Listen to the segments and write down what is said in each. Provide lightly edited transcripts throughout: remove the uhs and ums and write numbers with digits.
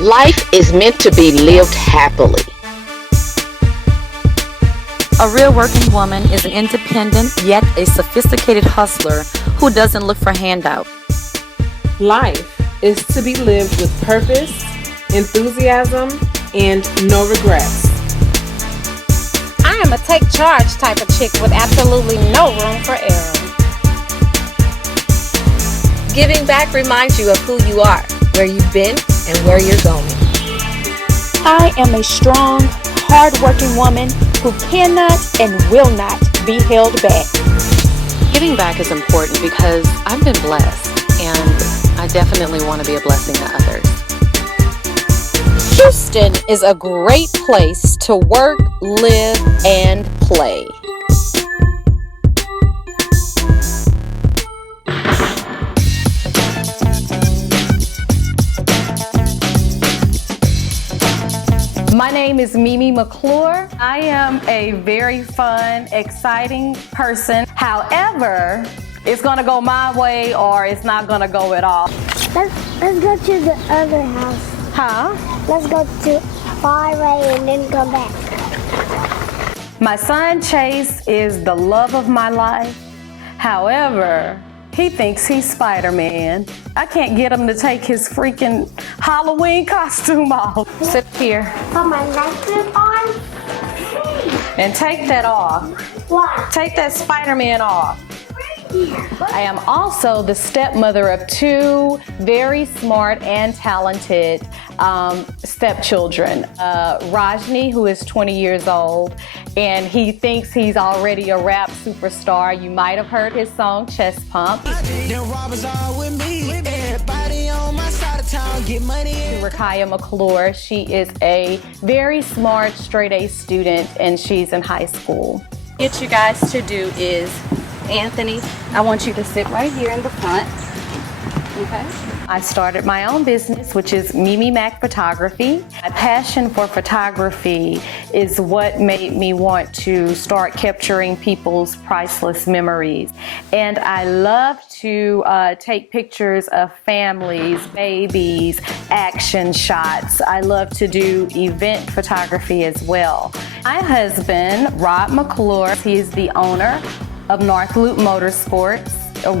Life is meant to be lived happily. A real working woman is an independent yet a sophisticated hustler who doesn't look for handouts. Life is to be lived with purpose, enthusiasm, and no regrets. I am a take charge type of chick with absolutely no room for error. Giving back reminds you of who you are, where you've been, and where you're going. I am a strong, hard-working woman who cannot and will not be held back. Giving back is important because I've been blessed, and I definitely want to be a blessing to others. Houston is a great place to work, live, and play. My name is Mimi McClure. I am a very fun, exciting person. However, it's gonna go my way or it's not gonna go at all. Let's go to the other house. Huh? Let's go to far away and then come back. My son Chase is the love of my life. However, he thinks he's Spider-Man. I can't get him to take his freaking Halloween costume off. Sit here. Put my necklace on. And take that off. What? Take that Spider-Man off. I am also the stepmother of two very smart and talented stepchildren. Rajni, who is 20 years old, and he thinks he's already a rap superstar. You might have heard his song, Chest Pump. Rakaya McClure, she is a very smart straight-A student, and she's in high school. What you guys to do is, Anthony, I want you to sit right here in the front, okay? I started my own business, which is Mimi Mac Photography. My passion for photography is what made me want to start capturing people's priceless memories. And I love to take pictures of families, babies, action shots. I love to do event photography as well. My husband, Rob McClure, he is the owner of North Loop Motorsports,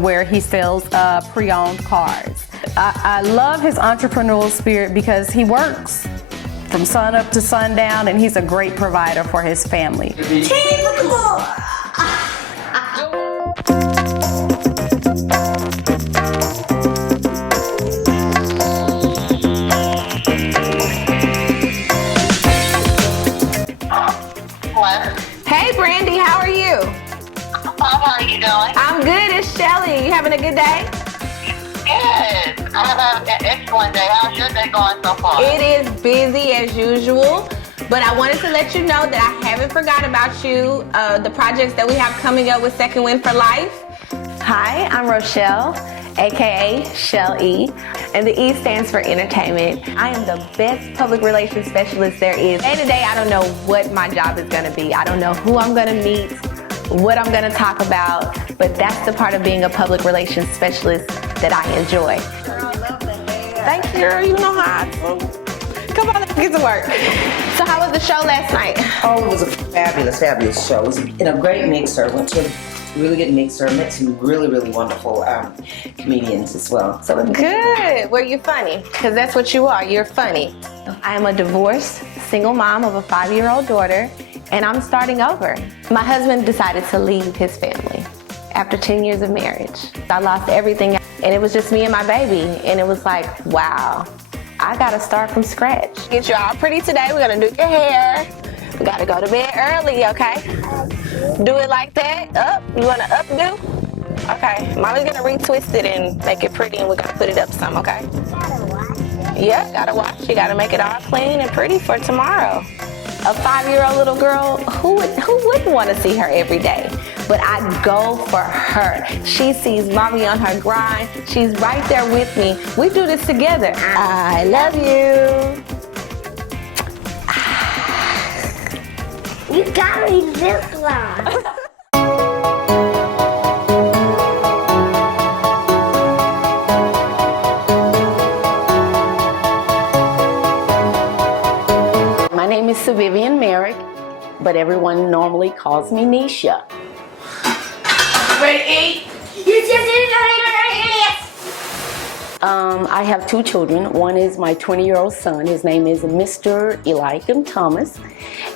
where he sells pre-owned cars. I love his entrepreneurial spirit because he works from sun up to sundown, and he's a great provider for his family. Team McClure! Hey, Brandy, how are you? How are you doing? I'm good. It's Shelly. You having a good day? Yes. I have an excellent day. How's your day going so far? It is busy as usual, but I wanted to let you know that I haven't forgot about you, the projects that we have coming up with Second Wind for Life. Hi, I'm Rochelle, aka Shell E, and the E stands for entertainment. I am the best public relations specialist there is. Day to day, I don't know what my job is gonna be. I don't know who I'm gonna meet, what I'm gonna talk about, but that's the part of being a public relations specialist that I enjoy. Girl, I love the hair. Thank you, girl. You know how I do. Come on, let's get to work. So how was the show last night? Oh, it was a fabulous, fabulous show. It was in a great mixer. Went to a really good mixer. Met some really, really wonderful comedians as well. So good. Were you funny? Because that's what you are. You're funny. I am a divorced, single mom of a 5-year-old daughter, and I'm starting over. My husband decided to leave his family after 10 years of marriage. I lost everything, and it was just me and my baby, and it was like, wow, I gotta start from scratch. Get you all pretty today. We're gonna do your hair. We gotta go to bed early, okay? Do it like that. Up. You wanna updo? Okay. Mommy's gonna retwist it and make it pretty, and we're gonna put it up some, okay? Yeah, gotta wash. You gotta make it all clean and pretty for tomorrow. A 5-year-old little girl, who wouldn't want to see her every day? But I go for her. She sees mommy on her grind. She's right there with me. We do this together. I love you. You got me this long. is Vivian Merrick, but everyone normally calls me Nisha. Ready to eat? You just did I have two children. One is my 20-year-old son. His name is Mr. Eliakim Thomas.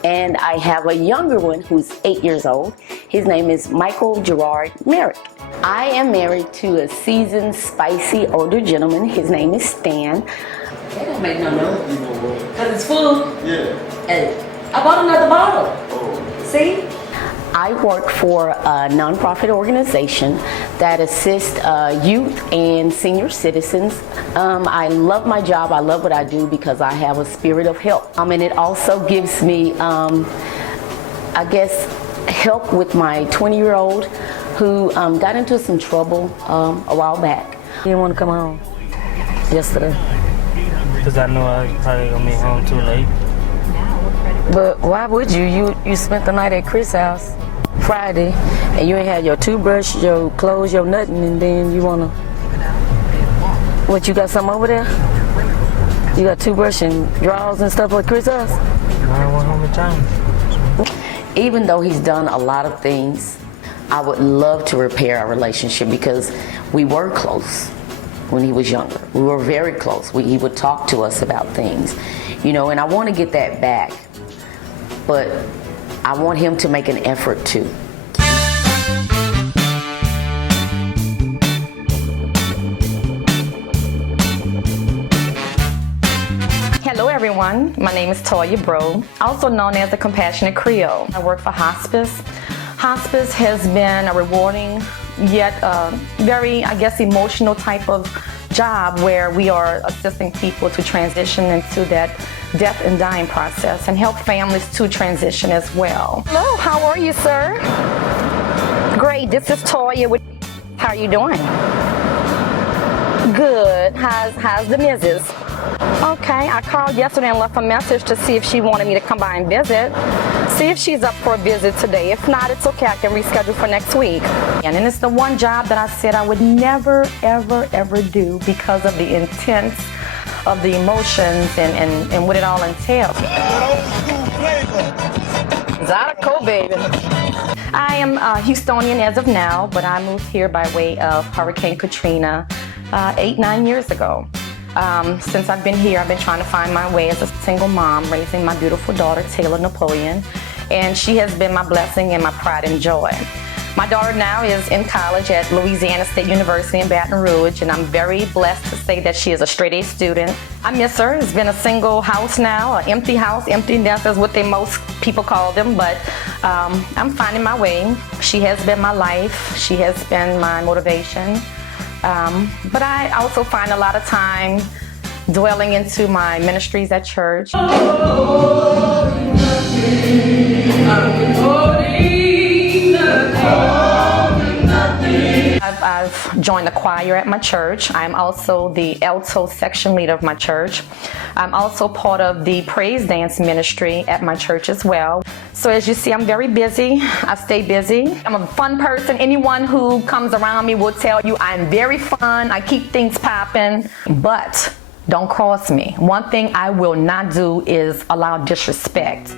And I have a younger one who's 8 years old. His name is Michael Gerard Merrick. I am married to a seasoned, spicy older gentleman. His name is Stan. That don't make no noise. Because it's full. Yeah. Hey, I bought another bottle. Oh. See? I work for a nonprofit organization that assists youth and senior citizens. I love my job. I love what I do because I have a spirit of help. And it also gives me, I guess, help with my 20-year-old who got into some trouble a while back. You didn't want to come home yesterday? Because I know I was probably going to be home too late. But why would you? You spent the night at Chris' house Friday, and you ain't had your toothbrush, your clothes, your nothing, and then you wanna... What, you got something over there? You got toothbrush and drawers and stuff at Chris' house? I went home in time. Even though he's done a lot of things, I would love to repair our relationship because we were close when he was younger. We were very close. He would talk to us about things, you know, and I want to get that back. But I want him to make an effort too. Hello everyone, my name is Toya Bro, also known as the Compassionate Creole. I work for hospice. Hospice has been a rewarding yet very, I guess, emotional type of job where we are assisting people to transition into that death and dying process and help families to transition as well. Hello, how are you, sir? Great, this is Toya with... How are you doing? Good. How's the missus? Okay, I called yesterday and left a message to see if she wanted me to come by and visit. See if she's up for a visit today. If not, it's okay. I can reschedule for next week. And it's the one job that I said I would never, ever, ever do because of the intense of the emotions and what it all entails. Zydeco, baby. I am Houstonian as of now, but I moved here by way of Hurricane Katrina 8-9 years ago. Since I've been here, I've been trying to find my way as a single mom, raising my beautiful daughter, Taylor Napoleon, and she has been my blessing and my pride and joy. My daughter now is in college at Louisiana State University in Baton Rouge, and I'm very blessed to say that she is a straight-A student. I miss her. It's been a single house now, an empty house. Empty nest is what most people call them, but I'm finding my way. She has been my life. She has been my motivation. But I also find a lot of time dwelling into my ministries at church. I've joined the choir at my church. I'm also the alto section leader of my church. I'm also part of the praise dance ministry at my church as well. So as you see, I'm very busy. I stay busy. I'm a fun person. Anyone who comes around me will tell you I'm very fun. I keep things popping, but don't cross me. One thing I will not do is allow disrespect.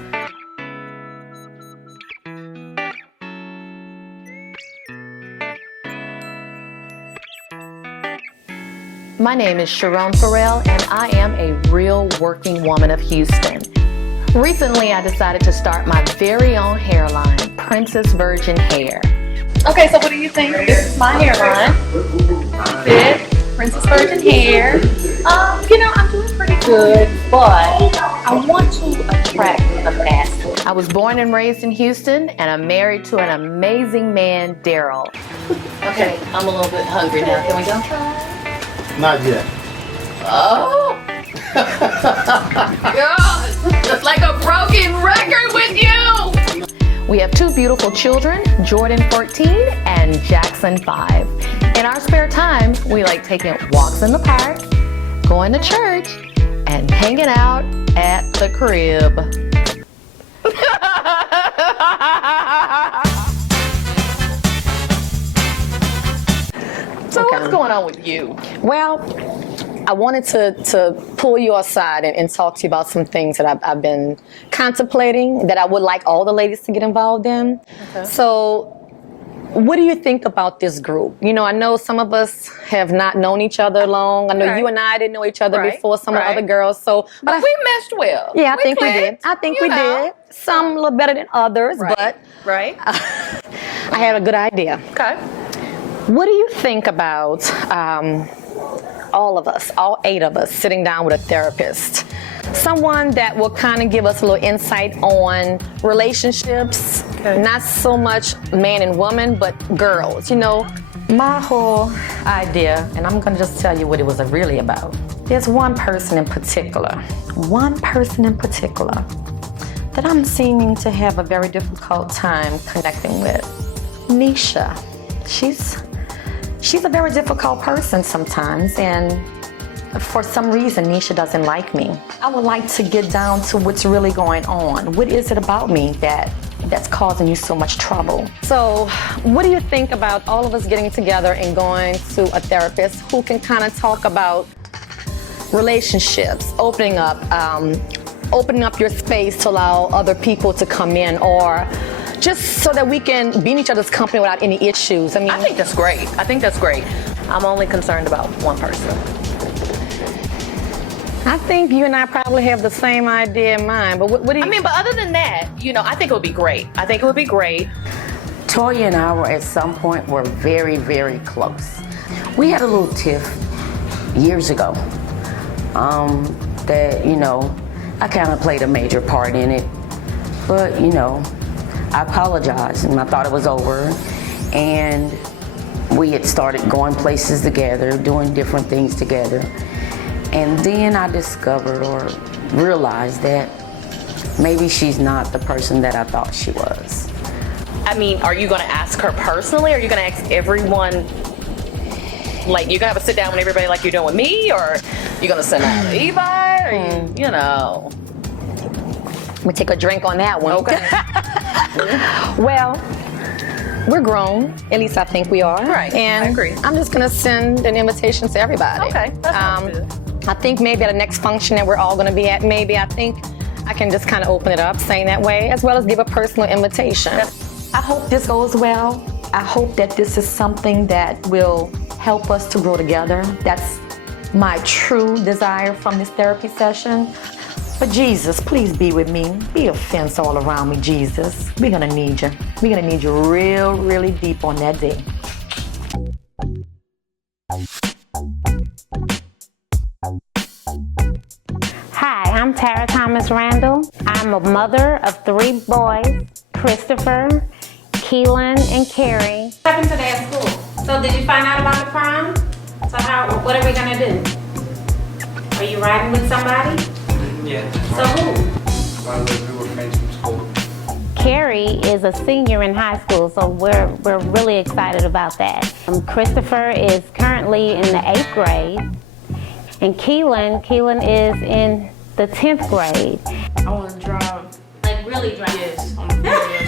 My name is Sharon Farrell, and I am a real working woman of Houston. Recently, I decided to start my very own hairline, Princess Virgin Hair. Okay, so what do you think? This is my hairline. Fit, Princess Virgin Hair. You know, I'm doing pretty good, but I want to attract the masses. I was born and raised in Houston, and I'm married to an amazing man, Daryl. Okay, I'm a little bit hungry now. Can we go? Not yet. Oh! God! It's like a broken record with you! We have two beautiful children, Jordan 14 and Jackson 5. In our spare time, we like taking walks in the park, going to church, and hanging out at the crib. So what's going on with you? Well, I wanted to pull you aside and talk to you about some things that I've been contemplating that I would like all the ladies to get involved in. Okay. So, what do you think about this group? You know, I know some of us have not known each other long. I know you and I didn't know each other before, some of the other girls. So, but we meshed well. Yeah, I think we did. I think we did. Some a little better than others, but I had a good idea. Okay. What do you think about all of us, all 8 of us, sitting down with a therapist? Someone that will kind of give us a little insight on relationships, not so much man and woman, but girls, you know. My whole idea, and I'm going to just tell you what it was really about. There's one person in particular that I'm seeming to have a very difficult time connecting with. Nisha. She's a very difficult person sometimes, and for some reason, Nisha doesn't like me. I would like to get down to what's really going on. What is it about me that's causing you so much trouble? So, what do you think about all of us getting together and going to a therapist who can kind of talk about relationships, opening up your space to allow other people to come in, or just so that we can be in each other's company without any issues? I mean, I think that's great. I'm only concerned about one person. I think you and I probably have the same idea in mind, but what do you... I mean, but other than that, you know, I think it would be great. Toya and I at some point were very, very close. We had a little tiff years ago that, you know, I kind of played a major part in it, but, you know, I apologized and I thought it was over, and we had started going places together, doing different things together. And then I discovered or realized that maybe she's not the person that I thought she was. I mean, are you going to ask her personally? Or are you going to ask everyone? Like, you're going to have a sit down with everybody like you're doing with me? Or you going to send out Levi? Or you know? We take a drink on that one. Okay. Well, we're grown. At least I think we are. Right. And I agree. I'm just going to send an invitation to everybody. Okay. That sounds good. I think maybe at the next function that we're all going to be at, I think I can just kind of open it up, saying that way, as well as give a personal invitation. I hope this goes well. I hope that this is something that will help us to grow together. That's my true desire from this therapy session. But Jesus, please be with me. Be a fence all around me, Jesus. We're going to need you. We're going to need you real, really deep on that day. Hi, I'm Tara Thomas Randall. I'm a mother of 3 boys, Christopher, Keelan, and Carrie. What happened today at school? So did you find out about the prom? So what are we gonna do? Are you riding with somebody? Yeah. So who? We were friends from school. Carrie is a senior in high school, so we're really excited about that. Christopher is currently in the 8th grade, and Keelan is in the 10th grade. I want to drive. Like really drive? Yes, on the freeway.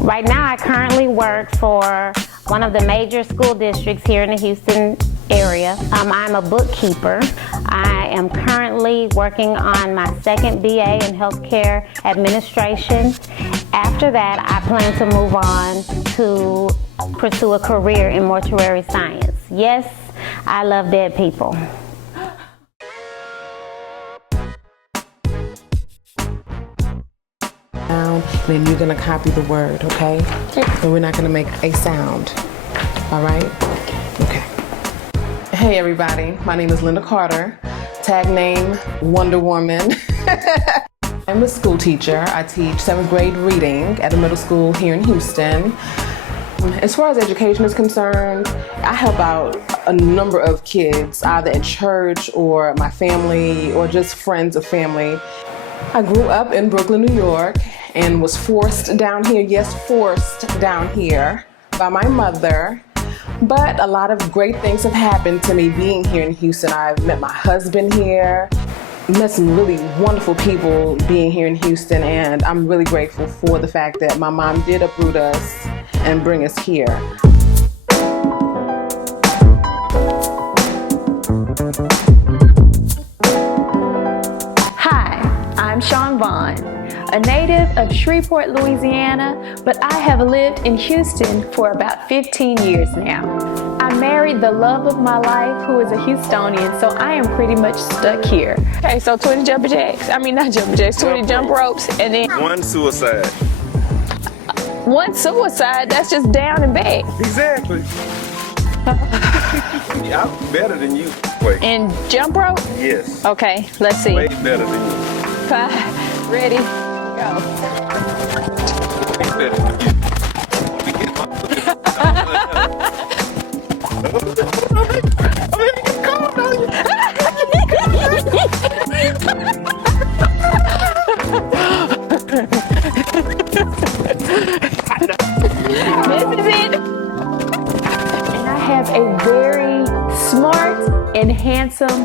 Right now, I currently work for one of the major school districts here in the Houston area. I'm a bookkeeper. I am currently working on my 2nd BA in healthcare administration. After that, I plan to move on to pursue a career in mortuary science. Yes, I love dead people. Then you're gonna copy the word, okay? And we're not gonna make a sound, all right? Okay. Hey everybody, my name is Linda Carter, tag name Wonder Woman. I'm a school teacher. I teach 7th grade reading at a middle school here in Houston. As far as education is concerned, I help out a number of kids, either at church or my family or just friends of family. I grew up in Brooklyn, New York, and was forced down here, yes, forced down here by my mother. But a lot of great things have happened to me being here in Houston. I've met my husband here, met some really wonderful people being here in Houston, and I'm really grateful for the fact that my mom did uproot us and bring us here. Hi, I'm Sean Vaughn, a native of Shreveport, Louisiana, but I have lived in Houston for about 15 years now. I married the love of my life, who is a Houstonian, so I am pretty much stuck here. Okay, so 20 jumping jacks, I mean not jumping jacks, 20 jump ropes, and then one suicide. One suicide, that's just down and back. Exactly. Yeah, I'm better than you. Wait. And jump rope? Yes. Okay, let's see. Way better than you. 5, ready, go. Way better than you. This is it. And I have a very smart and handsome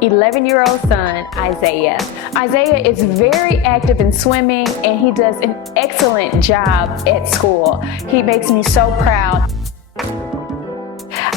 11-year-old son, Isaiah. Isaiah is very active in swimming and he does an excellent job at school. He makes me so proud.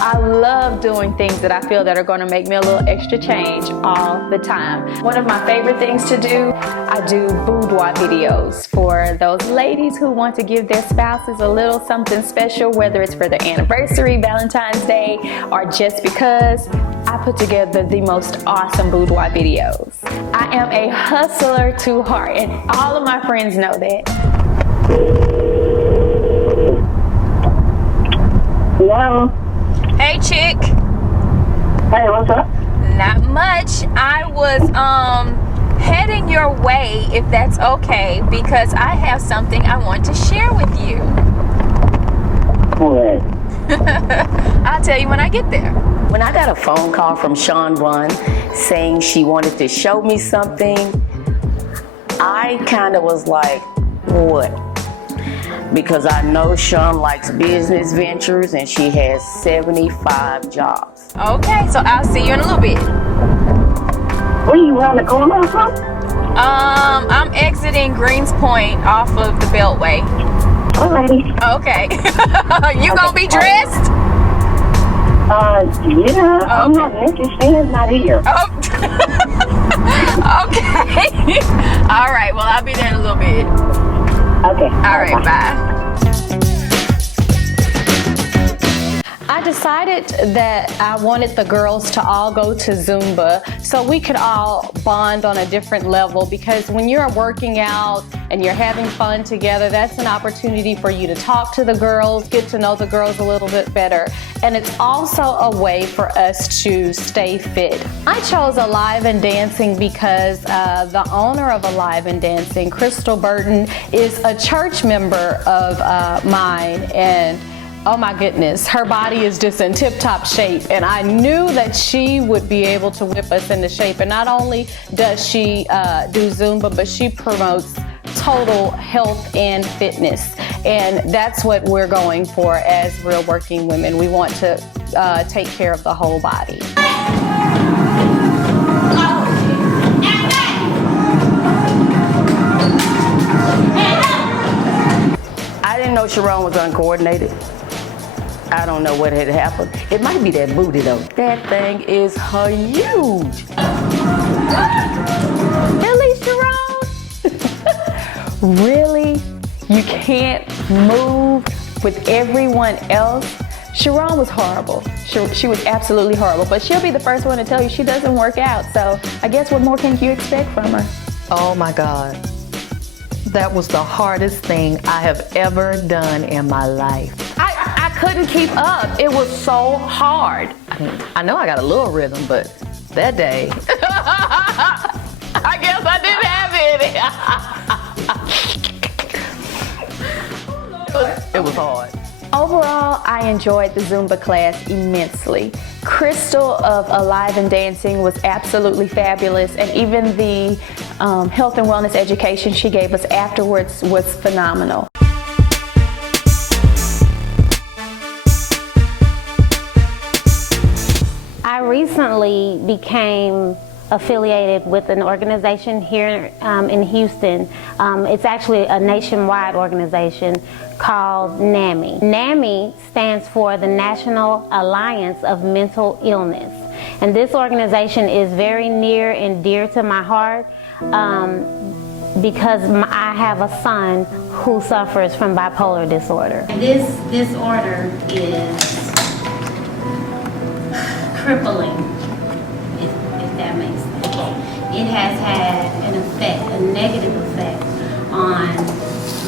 I love doing things that I feel that are going to make me a little extra change all the time. One of my favorite things to do, I do boudoir videos for those ladies who want to give their spouses a little something special, whether it's for their anniversary, Valentine's Day, or just because. I put together the most awesome boudoir videos. I am a hustler to heart, and all of my friends know that. Hello. Hey, chick. Hey, what's up? Not much. I was heading your way, if that's okay, because I have something I want to share with you. What? I'll tell you when I get there. When I got a phone call from Sean Run saying she wanted to show me something, I kind of was like, what? Because I know Sean likes business ventures and she has 75 jobs. Okay, so I'll see you in a little bit. Where you around the corner or something? I'm exiting Greens Point off of the Beltway. Alrighty. Okay. You gonna be dressed? Yeah, I'm not interested, not here. Oh. Okay. All right, well, I'll be there in a little bit. Okay. All right, bye. I decided that I wanted the girls to all go to Zumba so we could all bond on a different level, because when you're working out and you're having fun together, that's an opportunity for you to talk to the girls, get to know the girls a little bit better. And it's also a way for us to stay fit. I chose Alive and Dancing because the owner of Alive and Dancing, Crystal Burton, is a church member of mine, and oh my goodness, her body is just in tip-top shape, and I knew that she would be able to whip us into shape. And not only does she do Zumba, but she promotes total health and fitness, and that's what we're going for as real working women. We want to take care of the whole body. I didn't know Sharon was uncoordinated. I don't know what had happened. It might be that booty though. That thing is huge. Really, Sharon? Really? You can't move with everyone else? Sharon was horrible. She was absolutely horrible, but she'll be the first one to tell you she doesn't work out, so I guess what more can you expect from her? Oh my God. That was the hardest thing I have ever done in my life. I couldn't keep up. It was so hard. I know I got a little rhythm, but that day, I guess I didn't have any. it was hard. Overall, I enjoyed the Zumba class immensely. Crystal of Alive and Dancing was absolutely fabulous, and even the health and wellness education she gave us afterwards was phenomenal. I recently became affiliated with an organization here in Houston. It's actually a nationwide organization called NAMI. NAMI stands for the National Alliance of Mental Illness. And this organization is very near and dear to my heart because I have a son who suffers from bipolar disorder. This disorder is crippling, if that makes sense. It has had an effect, a negative effect on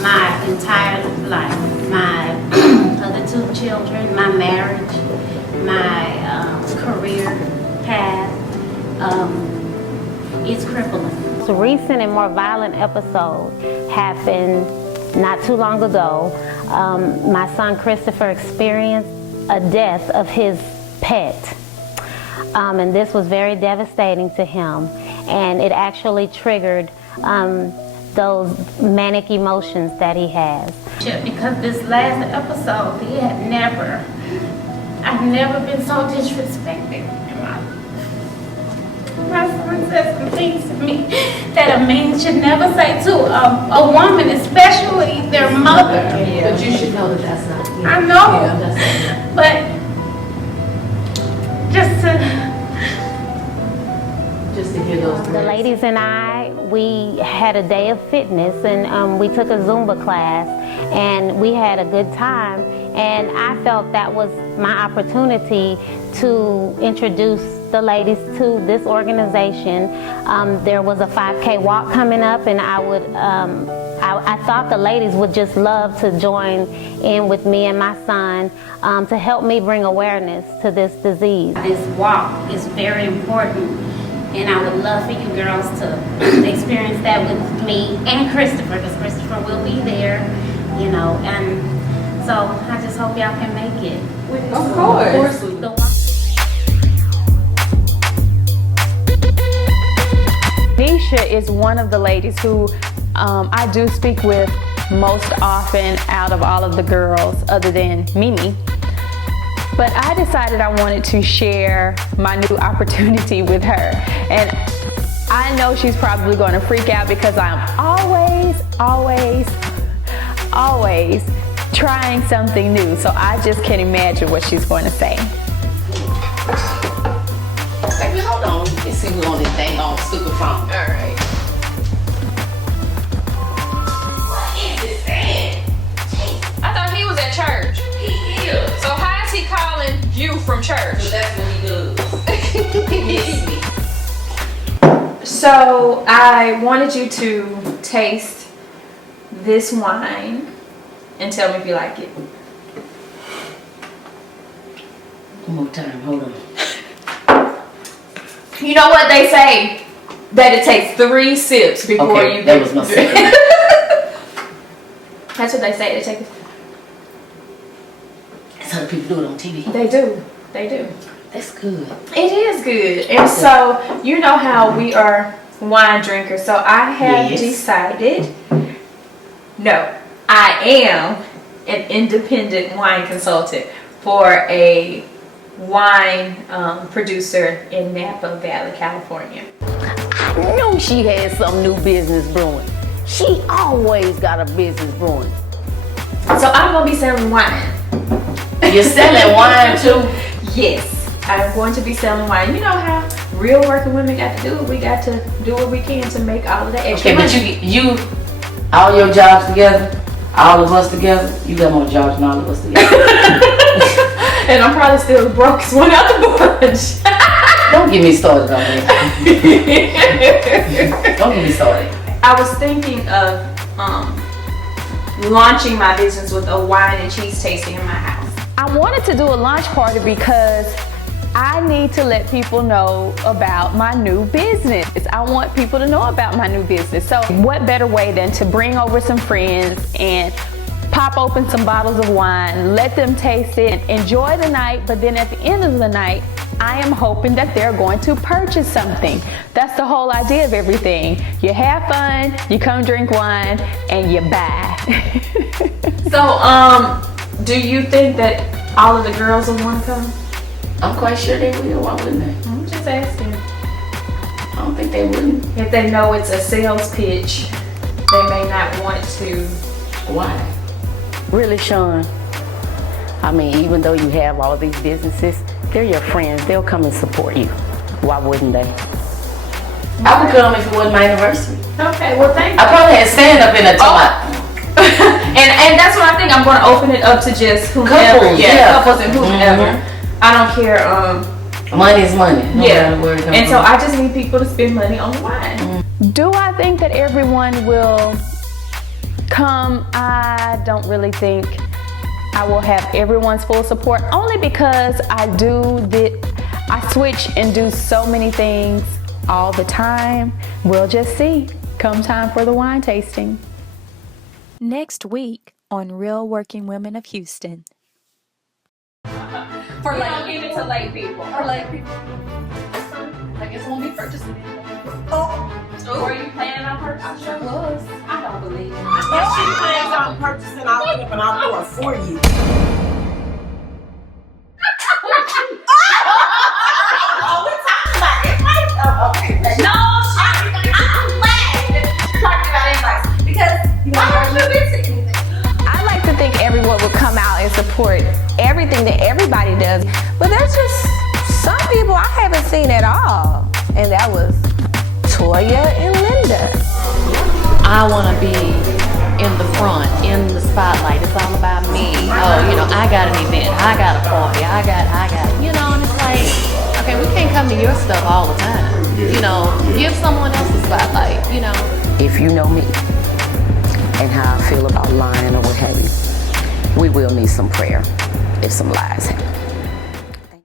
my entire life, my other 2 children, my marriage, my career path. It's crippling. A recent and more violent episode happened not too long ago. My son Christopher experienced a death of his pet. And this was very devastating to him. And it actually triggered those manic emotions that he has. Because this last episode, I've never been so disrespected in my life. My son says some things to me that a man should never say to a woman, especially their mother. Yeah. But you should know that that's not. I know. Yeah, that's not. But just to hear those words. The ladies and I, we had a day of fitness, and we took a Zumba class, and we had a good time. And I felt that was my opportunity to introduce the ladies to this organization. There was a 5K walk coming up, and I thought the ladies would just love to join in with me and my son to help me bring awareness to this disease. This walk is very important, and I would love for you girls to experience that with me and Christopher, because Christopher will be there, you know, and so I just hope y'all can make it. Of course. Nisha is one of the ladies who I do speak with most often out of all of the girls other than Mimi. But I decided I wanted to share my new opportunity with her. And I know she's probably going to freak out because I'm always trying something new. So I just can't imagine what she's going to say. Baby, hold on. Let's see who's on this dang on stupid phone. All right. What is this man? I thought he was at church. He is. So how is he calling you from church? So that's what he does. He misses me. So I wanted you to taste this wine and tell me if you like it. One more time, hold on. You know what they say? That it takes 3 sips before you that was my second. That's what they say. It takes. That's how the people do it on TV. They do. They do. That's good. It is good. And so, you know how we are wine drinkers. So I have decided, no, I am an independent wine consultant for a wine producer in Napa Valley, California. I knew she had some new business brewing. She always got a business brewing. So I'm going to be selling wine. You're selling wine too? Yes, I'm going to be selling wine. You know how real working women got to do it. We got to do what we can to make all of that extra money. Okay, but you, all your jobs together, all of us together, you got more jobs than all of us together. And I'm probably still the brokest one out the bunch. Don't get me started on that. Don't get me started. I was thinking of launching my business with a wine and cheese tasting in my house. I wanted to do a launch party because I need to let people know about my new business. I want people to know about my new business. So what better way than to bring over some friends and pop open some bottles of wine, let them taste it, enjoy the night, but then at the end of the night, I am hoping that they're going to purchase something. That's the whole idea of everything. You have fun, you come drink wine, and you buy. So, do you think that all of the girls will want to come? I'm quite sure they will. Why wouldn't they? I'm just asking. I don't think they wouldn't. If they know it's a sales pitch, they may not want to. Why? Really, Sean? I mean, even though you have all these businesses, They're your friends. They'll come and support you. Why wouldn't they? I would come if it wasn't my anniversary. Okay, well, thank you. I probably had stand up in a time. And that's what I think. I'm going to open it up to just whomever. Couples, yeah. Couples and whomever. I don't care. Money is money. No Yeah. matter where it comes And so from. I just need people to spend money on wine. Do I think that everyone will come? I don't really think I will have everyone's full support, only because I switch and do so many things all the time. We'll just see. Come time for the wine tasting. Next week on Real Working Women of Houston. For like, give it to late people. For late people. I guess won't be purchasing it. Were you planning on purchasing? I sure was. I don't believe it. If she plans on purchasing, I'll flip and I'll pour it for you. No, I'm glad you're talking about invites because why haven't you been to anything? I like to think everyone would come out and support everything that everybody does, but there's just some people I haven't seen at all, and that was Toya and Linda. I want to be in the front, in the spotlight. It's all about me. Oh, you know, I got an event. I got a party. I got, you know, and it's like, okay, we can't come to your stuff all the time. You know, give someone else a spotlight, you know. If you know me and how I feel about lying or what have you, we will need some prayer if some lies happen.